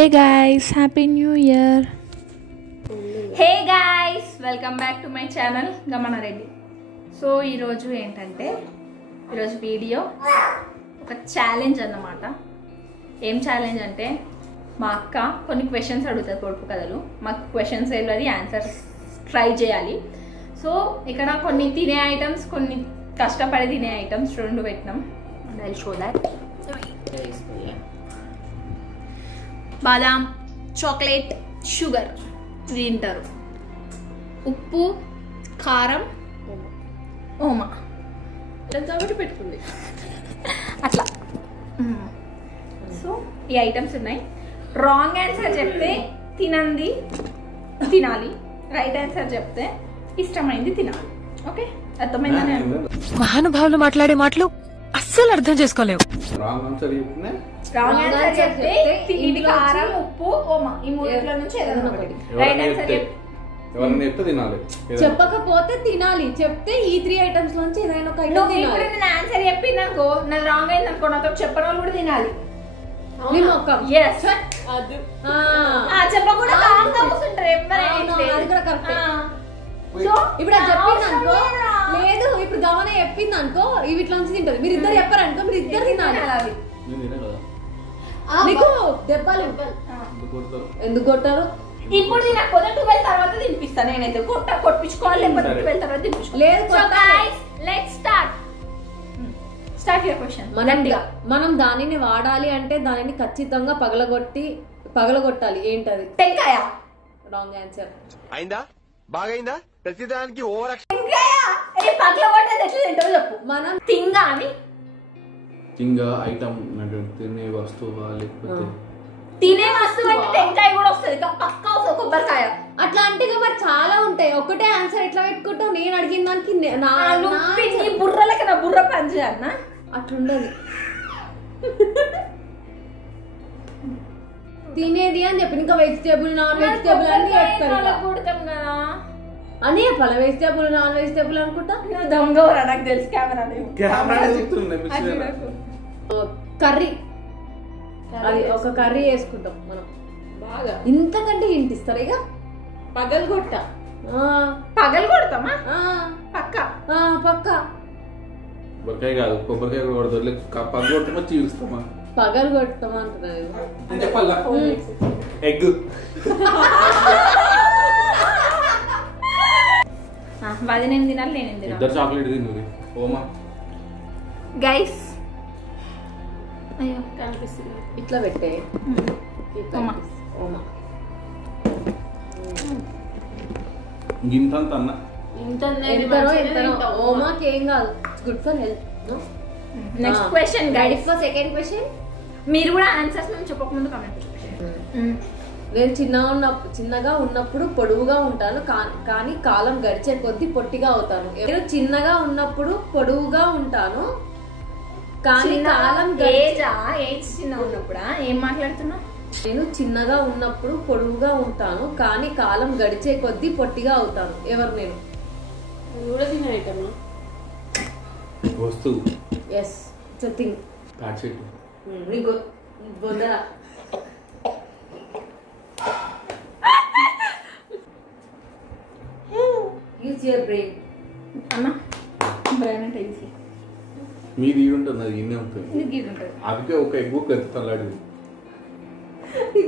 Hey guys, Happy New Year. Hey guys, welcome back to my channel Gamana Reddy. So ee roju entante ee roju video oka challenge annamata. Em challenge ante ma akka konni questions adutadi podupu kadalu. Ma questions eladi answers try cheyali. So ikkada konni tine items konni kashtapade tine items rendu petnam and I'll show that. Badam chocolate sugar ఇది తింటారు, ఉప్పు కారం ఓమా కాబట్టి పెట్టుకుంది అట్లా. So ఈ items ఉన్నాయి. Wrong answer చెప్తే తినంది తినాలి, రైట్ ఆన్సర్ చెప్తే ఇష్టమైంది తినాలి. ఓకే, అర్థమైందని మహానుభావులు మాట్లాడే మాటలు అస్సలు అర్థం చేసుకోలేవు. రాంగ్ ఆన్సర్ చెప్తే ఇది కారం ఉప్పు ఓమా ఈ మూడిట్లో నుంచి ఏదైనా ఒకటి. రైట్ ఆన్సర్ చెప్తే తినాలి, చెప్పకపోతే తినాలి, చెప్తే ఈ 3 ఐటమ్స్ నుంచి ఏదైనా ఒక ఐటమ్ తినాలి. నేను ఆన్సర్ చెప్పిందనుకో నాది రాంగ్ అయింది అనుకో నాతో చెప్పని వాళ్ళు కూడా తినాలి. చెప్పకుండా ఇప్పుడు అది చెప్పింది అనుకో, లేదు ఇప్పుడు గమన చెప్పింది అనుకో వీటిలో నుంచి తింటది. మీరు ఇద్దరు చెప్పారనుకో మీరు ఇద్దరు తినాలి. నీకు దెబ్బలు ఎందుకు కొట్టారు? ఇప్పుడు తినకపోతే 12 తర్వాత తినిపిస్తా. నేనైతే కొట్టించుకోవాలి, లేకపోతే 12 తర్వాత తినిపించుకోవాలి. Let's start your question. మనం దానిని వాడాలి అంటే దానిని ఖచ్చితంగా పగలగొట్టాలి. ఏంటది? టెంకాయ. Wrong answer. అయిందా? బాగైందా? ప్రతిదానికి ఓవర్ యాక్షన్. టెంకాయ పగలగొట్టేది ఎట్లా తింటారో చెప్పు. మనం తింగా అని తింగా ఐటమ్ తినే వస్తువా లేకపోతే తినే వస్తువు అంటే టెంకాయ కూడా వస్తుంది, పక్కా వస్తుంది. కొబ్బరికాయ అట్లా అంటే మరి చాలా ఉంటాయి. ఒకటే ఆన్సర్ ఎట్లా పెట్టుకుంటావు? నేను అడిగిన దానికి బుర్రలకి నా బుర్ర పనిచేయ అన్న అట్లుండదు. తినేది అని చెప్పి ఇంకా వెజిటేబుల్ నాన్ వెజిటేబుల్ అని కొడతాం కదా అని చెప్పాలి. వెజిటేబుల్ నాన్ వెజిటేబుల్ అనుకుంటా. దొంగ నాకు తెలుసు. కర్రీ, అది ఒక కర్రీ వేసుకుంటాం మనం బాగా. ఇంతకంటే ఇంటి ఇస్తారు ఇక పగలగొడతామా? పక్క కొబ్బరికాయ కాదు, కొబ్బరికాయ కొడతారు. పగలగొట్టమా చీరుస్తామా? పగలగొడతామా అంటున్నారు. చెప్పాలా? ఎగ్. అది నేను తినాలి, నేను తినాలి. ఇద్దరు చాక్లెట్ తిన్నది. ఓమా గైస్, అయ్యో కనిపిస్తుంది. ఇట్లా పెట్టే గింతంత అన్న ఓమాకి ఏం కాదు, good for health. Next question guys. Second question మీరు కూడా ఆన్సర్స్ నేను చెప్పకముందు కామెంట్. నేను చిన్నగా ఉన్నప్పుడు పొడవుగా ఉంటాను, కానీ కాలం గడిచే కొద్దీ పొట్టిగా అవుతాను. నేను చిన్నగా ఉన్నప్పుడు పొడవుగా ఉంటాను, కానీ కాలం ఏజ్ చిన్న ఉన్నప్పుడా? ఏం మాట్లాడుతున్నా? నేను చిన్నగా ఉన్నప్పుడు పొడవుగా ఉంటాను, కానీ కాలం గడిచే కొద్దీ పొట్టిగా అవుతాను. ఎవరు నేను? వస్తువు. Yes, it's a thing. నీకు బొందరా యూజ్ యువర్ బ్రెయిన్ అన్నా. బ్రెయిన్ అంటే ఈజీ. మీది ఉంటుంది, అది ఇన్నే ఉంటుంది. అందుకే ఒక ఎగ్గు కలుగుతాడు.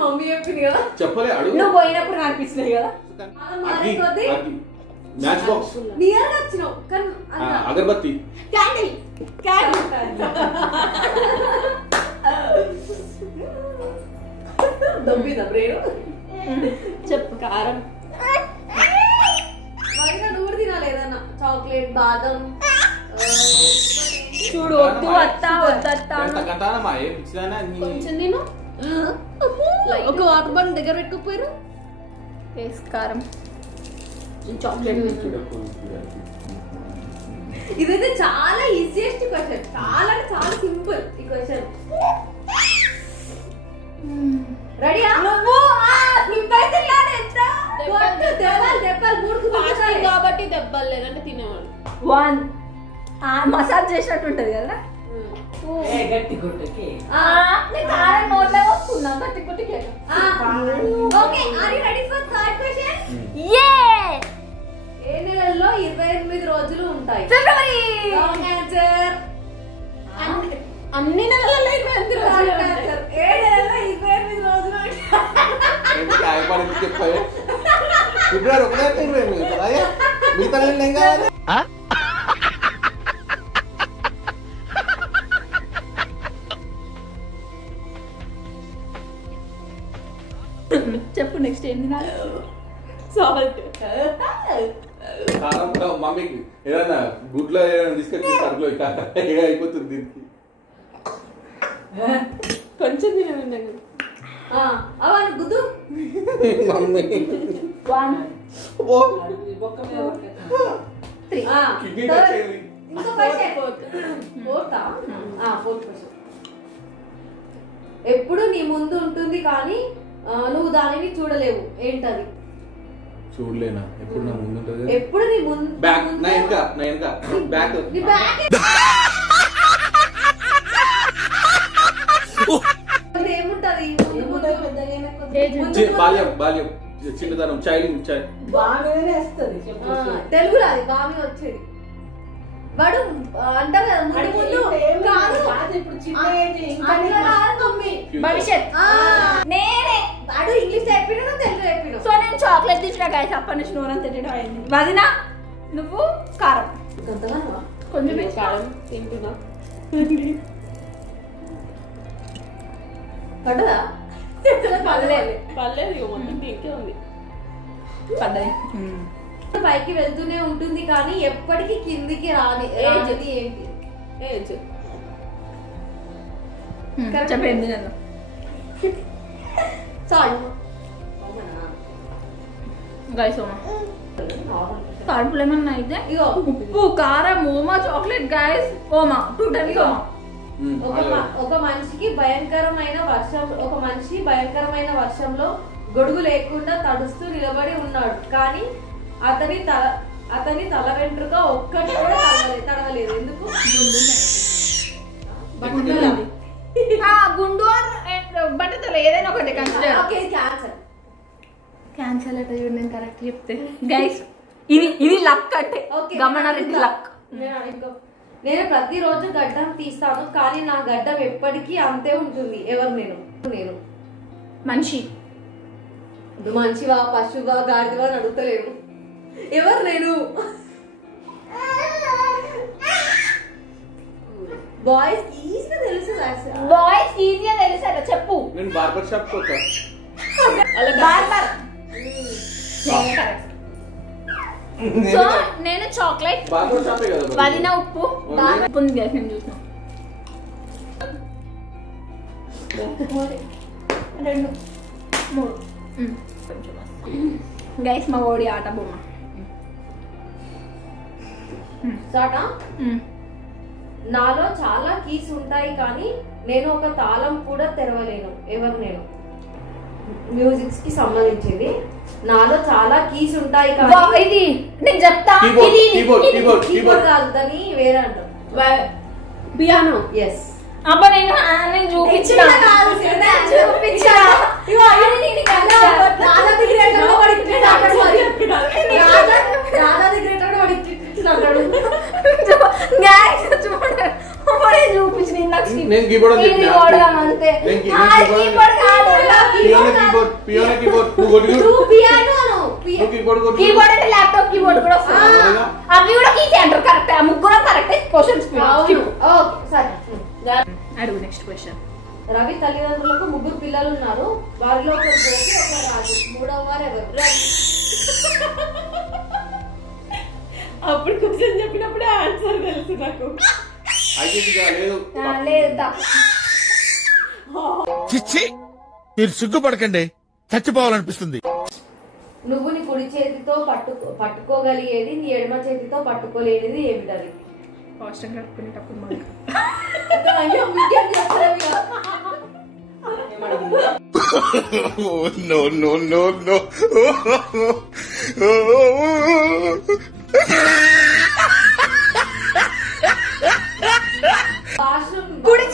మమ్మీ చెప్పింది కదా, చెప్పలే అడుగు. నువ్వు పోయినప్పుడు అనిపిస్తుంది కదా. మ్యాచ్ బాక్స్, అగరబత్తి, క్యాండిల్. చెప్పు. కారం. నువ్వు తినాలి ఏదన్నా. చాక్లెట్, బాదం. చూడు, వద్దు కొంచెం నేను ఒక వాటర్ బాటిల్ దగ్గర పెట్టుకోపోయారు. కారం, చాక్లెట్. ఇదైతే చాలా ఈజియెస్ట్ క్వశ్చన్, చాలా అంటే చాలా సింపుల్ ఈ క్వశ్చన్. రెడీయా? దెబ్బలు కాబట్టి దెబ్బలు లేదంటే తినేవాడు. 1 మసాజ్ చేసినట్టు ఉంటది కదా. గట్టి గుట్టకి నేను కారం నోట్లో వస్తున్నా గట్టి గుట్టకి. Okay, are you ready for third question? ఏ నెలలో 28 రోజులు ఉంటాయి? ఫిబ్రవరి. Wrong answer. అన్ని నెలలలో 28 రోజులు. ఏ నెలలో 28 రోజులు ఉంటాయి? చెప్పాయి ఫిబ్రవరి ఒకటే మిగతా ఏం కావాలి. చెప్పు నెక్స్ట్ ఏంది? సాల్ట్. కారం మమ్మీకి ఏదన్నా గుడ్లో ఏదైనా తీసుకొచ్చి కడుపులో అయిపోతుంది దీనికి. కొంచెం తినండి. అవన్నీ గుద్దు. మమ్మీ 1 బొక్క మీద 3 కిడ్నీ టచ్ అయింది. ఇంకో క్వశ్చన్. Fourth question. ఎప్పుడు నీ ముందు ఉంటుంది కానీ నువ్వు దానిని చూడలేవు, ఏంటది? చూడలేనా? ఎప్పుడు నా ముందు ఉంటుంది. ఎప్పుడు నీ ముందు బ్యాక్ నా వెనక బ్యాక్ నీ బ్యాక్ ఏముంటది? బాల్యం చిన్నతనం చైల్డ్ బాగానే వస్తుంది. తెలుగులో అది బాగా వచ్చేది. వాడు అంటారు కదా ముందు ముందు కాదు, ఇప్పుడు చిన్న ఏంటి అట్లా కాదు మమ్మీ. భవిష్యత్. నేనే వాడు ఇంగ్లీష్ చెప్పినా తెలుగు చెప్పినా. సో నేను చాక్లెట్ తీసిన గాయస్ అప్పటి నుంచి నూనె తినడం అయింది. వదిన నువ్వు కారం కొంచెం కారం తింటున్నా. పడ్డదా? పడలేదు. పడ్డది. పైకి వెళ్తూనే ఉంటుంది కానీ ఎప్పటికీ కిందికి రాని ఏంటి? చెప్పండి. నన్ను సాల్ట్. గైస్ ఓమా కడుపులో ఏమన్నా అయితే ఇగో ఉప్పు కారం ఓమా చాక్లెట్ గైస్ ఓమా 2 times ఓమా. ఒక మనిషి భయంకరమైన వర్షంలో గొడుగు లేకుండా తడుస్తూ నిలబడి ఉన్నాడు కానీ అతని తల వెంట్రుక ఒక్కటి కూడా తడవలేదు. ఎందుకు? గుండు బట్టతల ఏదైనా ఒకటి కన్సిడర్. ఓకే, క్యాన్సల్ అంటే నేను కరెక్ట్ చెప్తే గైస్ ఇది లక్ అంటే గమనారెడ్డి లక్. నేను ప్రతిరోజు గడ్డం తీస్తాను కానీ నా గడ్డం ఎప్పటికీ అంతే ఉంటుంది. ఎవరు? నేను మనిషి. మనిషివా పశువా గాడివా అని అడుగుతలేను. ఎవరు? నేను బాయ్స్ ఈజీగా తెలుసు. బాయ్స్ ఈజీగా తెలుసారా? చెప్పు. నేను బార్బర్ షాప్ పోతా. బార్బర్. సో నేను చాక్లెట్, బార్బర్ షాపే కదా. వదిన ఉప్పు ఉంది గైస్. నేను చూసిన 2 3 గైస్ మా ఓడి ఆట బొమ్మ. నాలో చాలా కీస్ ఉంటాయి కానీ నేను ఒక తాళం కూడా తెరవలేను. ఎవరు? మ్యూజిక్స్ కి సంబంధించింది. నాలో చాలా కీస్ ఉంటాయి కానీ ఇది నేను చెప్తా. కీబోర్డ్ కాదు, దాన్ని వేరే అంటారు. పియానో. ఎస్. అబ్బా నేను చూపించిన ల్యాప్టాప్ కీబోర్డ్ కూడా అవి కూడా కీసే అంటారు. కరెక్ట్. ముగ్గురు కరెక్ట్ క్వశ్చన్స్. అడుగు నెక్స్ట్ క్వశ్చన్. రవి తల్లిదండ్రులకు 3 పిల్లలు ఉన్నారు. వారిలో ఒక గోపి, ఒక రాజు. 3వ వారు ఎవరు? అప్పుడు క్వశ్చన్ చెప్పినప్పుడే ఆన్సర్ తెలుసు నాకు. మీరు సిగ్గుపడకండి, చచ్చిపోవాలనిపిస్తుంది. నువ్వు నీ కుడి చేతితో పట్టుకోగలిగేది, నీ ఎడమ చేతితో పట్టుకోలేనిది ఏమిటది? హాస్టల్ కట్టుకునేటప్పుడు No, no, no, no. కుడి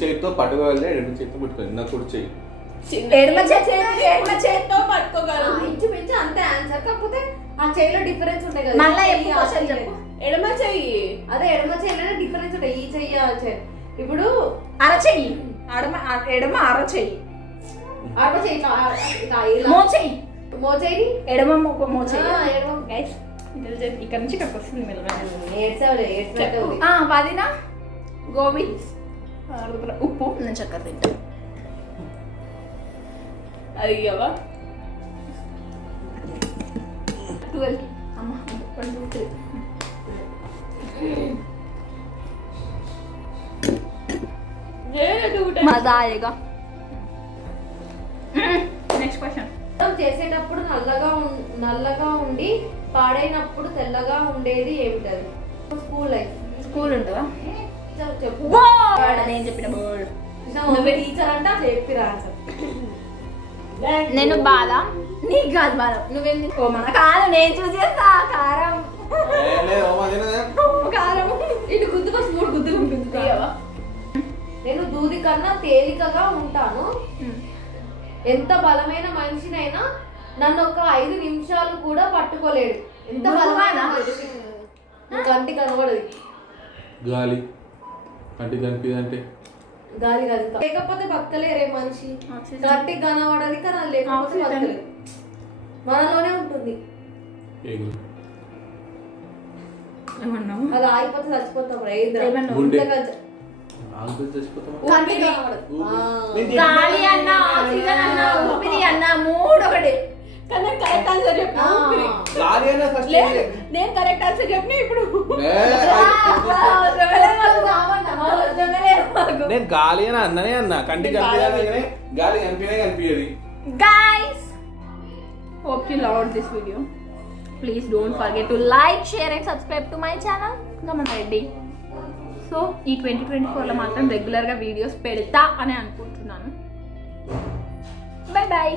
చేతితో పట్టుకోగలితే ఎడమ చేతితో పట్టుకోవాలి నా కుడి చేయి ఎడమ చేతితో పట్టుకోగలరు. ఇంచుమించు అంతే ఆన్సర్. కాకపోతే ఆ చెయ్యిలో డిఫరెన్స్ ఉంటాయి కదా. మళ్ళీ చెప్పు. ఎడమ చెయ్యి. అదే ఎడమ చెయ్యిలోనే డిఫరెన్స్ ఉంటాయి. ఈ చెయ్యి ఆ చెయ్యి. ఇప్పుడు అరచెయ్యి, ఎడమ అరచెయ్యి, ఆడ చెయ్యి మోచెయ్యి, మోచేయి ఎడమ మోచెయ్యి. ఎడమ గైస్ ఇక్కడ నుంచి ఇక్కడికి వస్తుంది ఏడ్చినట్టే ఉంది. వదిన గోబీ, ఉప్పు, నేను చక్కెర తింటా. అయ్యవా 12 అమ్మ 1 2 3 మజా ఆయేగా. Next question. చేసేటప్పుడు నల్లగా ఉండి పాడైనప్పుడు తెల్లగా ఉండేది ఏమిటది? School life. స్కూల్ ఉంటుందా? చెప్పు. నేను చెప్పిన బోర్డ్. నువ్వే టీచర్ అంటే అట్లా చెప్పిరా ఆన్సర్. నేను బాదం, నీకు కాదు బాదం. నువ్వేం ఓ మన కారం నేను చూసేస్తా. కారం కారం ఇటు గుద్దుకు 3 గుద్దులు ఉంటుంది. నేను దూది కన్నా తేలికగా ఉంటాను. ఎంత బలమైన మనిషినైనా నన్ను ఒక 5 నిమిషాలు కూడా పట్టుకోలేడు. ఎంత బలమైన కంటి కనబడదు. గాలి కంటి కనిపిదంటే గాలి కాదు. లేకపోతే బతకలేరే మనిషి. కంటికి కనబడది కానీ అది లేకపోతే బతకలేదు. మనలోనే ఉంటుంది. అది ఆగిపోతే చచ్చిపోతాం. కంటికి కనబడదు. గాలి అన్న, ఆక్సిజన్ అన్న, ఊపిరి అన్న, 3 ఒకటి. కానీ కరెక్ట్ ఆన్సర్ చెప్పు. నేను కరెక్ట్ ఆన్సర్ చెప్పిన ఇప్పుడు. నేను గాలి అని అన్ననే అన్నా. కంటికి కనిపించగానే గాలి కనిపించేది. Guys, hope you loved this video. Please don't forget to like, share and subscribe to my channel Gamana Reddy. So ఈ 2024లో మాత్రం రెగ్యులర్గా వీడియోస్ పెడతా అని అనుకుంటున్నాను. By by.